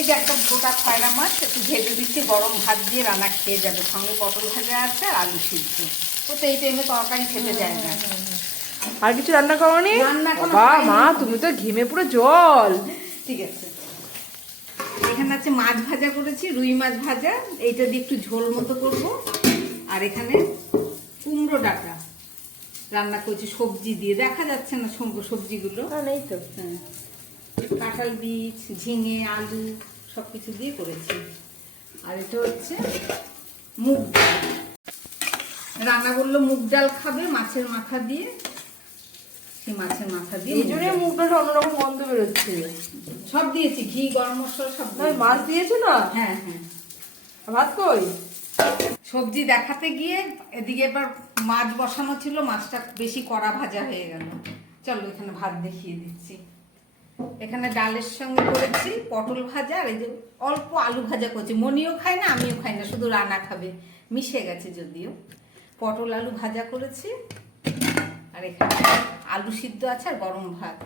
এই যে একটা গোটা খয়রা মাছ একটু ভেজে দিচ্ছি, গরম ভাত দিয়ে রান্না খেয়ে যাবে, সঙ্গে পটল ভাজা আছে আর আলু সিদ্ধ। ও তো এই টাইমে তরকারি খেতে যায় না। আর কিছু রান্না করোনি? রান্না কোনো মা তুমি তো ঘেমে পুরো জল। ঠিক আছে, এখানে আছে মাছ ভাজা করেছি, রুই মাছ ভাজা, এইটা দিয়ে একটু ঝোল মতো করব। আর এখানে কুমড়ো ডাঁটা রান্না করছি সবজি দিয়ে, দেখা যাচ্ছে না সবজিগুলো, নেই তো। হ্যাঁ, কাঁঠাল বীজ, ঝিঙে, আলু সবকিছু দিয়ে করেছি। আর এটা হচ্ছে মুগ ডাল, রান্না করলো মুগ ডাল খাবে মাছের মাথা দিয়ে, সেই মাছের মাথা দিয়ে এই জন্য মুগ ডালটা অন্যরকম গন্ধ বেরোচ্ছে। সব দিয়েছি, ঘি, গরম মশলা সব দিয়েছি। মাছ দিয়েছো না? হ্যাঁ হ্যাঁ। ভাত কই? সবজি দেখাতে গিয়ে এদিকে এবার মাছ বসানো ছিল, মাছটা বেশি কড়া ভাজা হয়ে গেল। চলো এখানে ভাত দেখিয়ে দিচ্ছি। এখানে ডালের সঙ্গে করেছি পটল ভাজা, আর এই যে অল্প আলু ভাজা করছি। মনিও খায় না, আমিও খাই না, শুধু রান্না খাবে, মিশে গেছে যদিও। পটল আলু ভাজা করেছি, আর এখানে আলু সিদ্ধ আছে আর গরম ভাত।